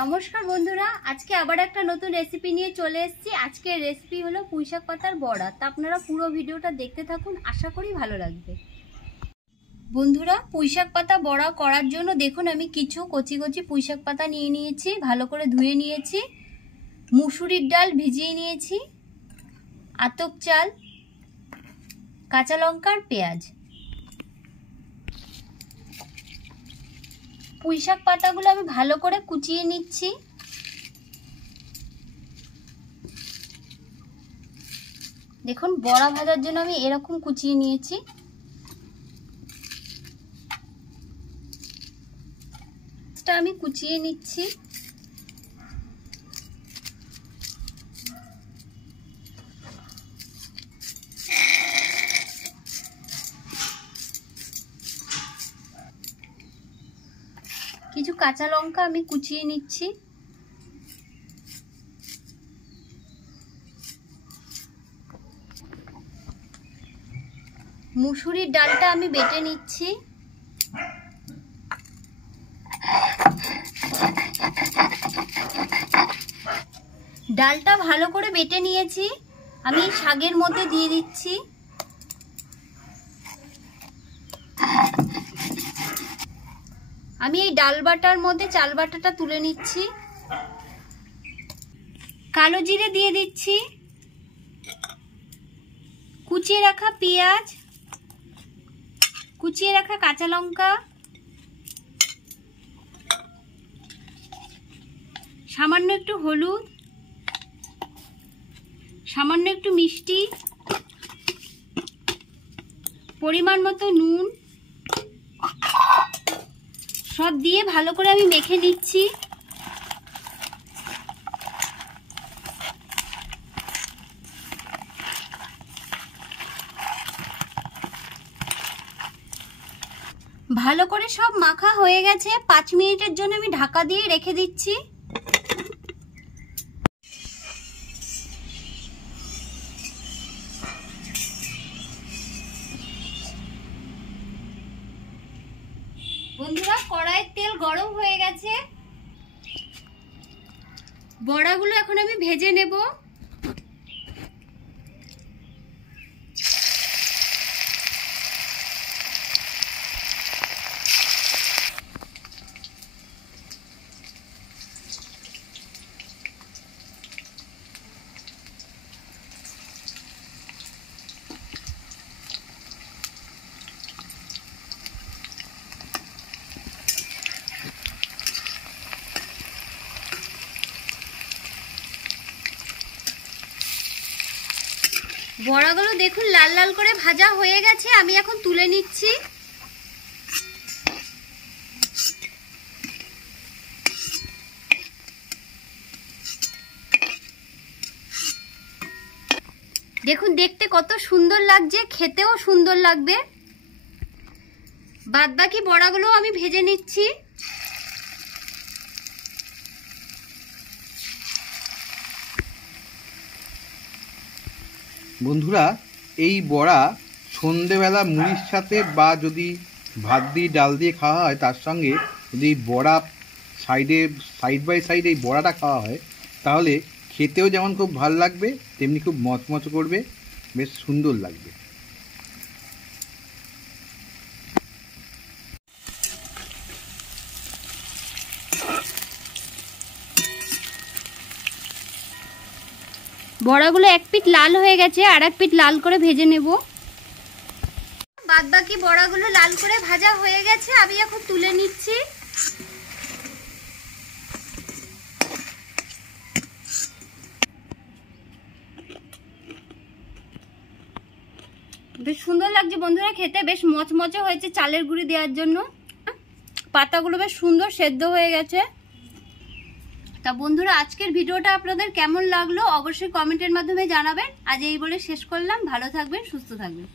নমস্কার বন্ধুরা, আজকে আবার একটা নতুন রেসিপি নিয়ে চলে এসেছি। আজকের রেসিপি হলো পুঁইশাক পাতার বড়া। তা আপনারা পুরো ভিডিওটা দেখতে থাকুন, আশা করি ভালো লাগবে। বন্ধুরা, পুঁইশাক পাতা বড়া করার জন্য দেখুন আমি কিছু কচি কচি পুঁইশাক পাতা নিয়ে নিয়েছি, ভালো করে ধুয়ে নিয়েছি। মুসুরির ডাল ভিজিয়ে নিয়েছি, আতপ চাল, কাঁচা লঙ্কা আর পেঁয়াজ। পুঁইশাক পাতাগুলো আমি ভালো করে কুচিয়ে নিচ্ছি। দেখুন, বড়া ভাজার জন্য আমি এরকম কুচিয়ে নিয়েছি। আমি কুচিয়ে নিচ্ছি। কিছু কাঁচা লঙ্কা আমি কুচিয়ে নিচ্ছি। মুসুরির ডালটা আমি বেটে নিচ্ছি। ডালটা ভালো করে বেটে নিয়েছি, আমি শাকের মধ্যে দিয়ে দিচ্ছি। আমি এই ডাল বাটার মধ্যে চাল বাটাটা তুলে নিচ্ছি। কালো জিরে দিয়ে দিচ্ছি, কুচিয়ে রাখা পেঁয়াজ, কুচিয়ে রাখা কাঁচা লঙ্কা, সামান্য একটু হলুদ, সামান্য একটু মিষ্টি, পরিমাণ মতো নুন, সব দিয়ে ভালো করে আমি মেখে নিচ্ছি। ভালো করে সব মাখা হয়ে গেছে, 5 মিনিটের জন্য আমি ঢাকা দিয়ে রেখে দিচ্ছি। বন্ধুরা, কড়াইয়ের তেল গরম হয়ে গেছে, বড়াগুলো এখন আমি ভেজে নেব। বড়াগুলো দেখুন লাল লাল করে ভাজা হয়ে গেছে, আমি এখন তুলে নিচ্ছি। দেখুন দেখতে কত সুন্দর লাগছে, খেতেও সুন্দর লাগবে। বাদবাকি বড়াগুলো আমি ভেজে নিচ্ছি। বন্ধুরা, এই বড়া সন্ধেবেলা মুড়ির সাথে বা যদি ভাত দিয়ে ডাল দিয়ে খাওয়া হয়, তার সঙ্গে যদি বড়া সাইড বাই সাইড এই বড়াটা খাওয়া হয়, তাহলে খেতেও যেমন খুব ভালো লাগবে, তেমনি খুব মচমচ করবে, বেশ সুন্দর লাগবে। বড়াগুলো এক পিঠ লাল হয়ে গেছে, আর এক পিঠ লাল করে ভেজে নেব। বাদবাকি বড়াগুলো লাল করে ভাজা হয়ে গেছে, আমি এখন তুলে নিচ্ছি। বেশ সুন্দর লাগছে বন্ধুরা, খেতে বেশ মচমচে হয়েছে চালের গুঁড়ি দেওয়ার জন্য। পাতাগুলো বেশ সুন্দর সেদ্ধ হয়ে গেছে। তা বন্ধুরা, আজকের ভিডিওটা আপনাদের কেমন লাগলো অবশ্যই কমেন্টের মাধ্যমে জানাবেন। আজ এই বলে শেষ করলাম। ভালো থাকবেন, সুস্থ থাকবেন।